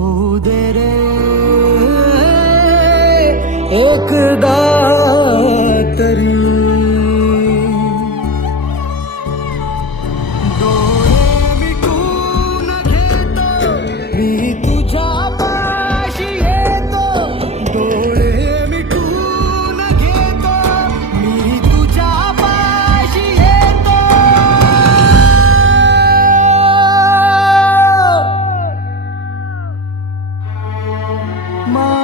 खुद रे एक गा My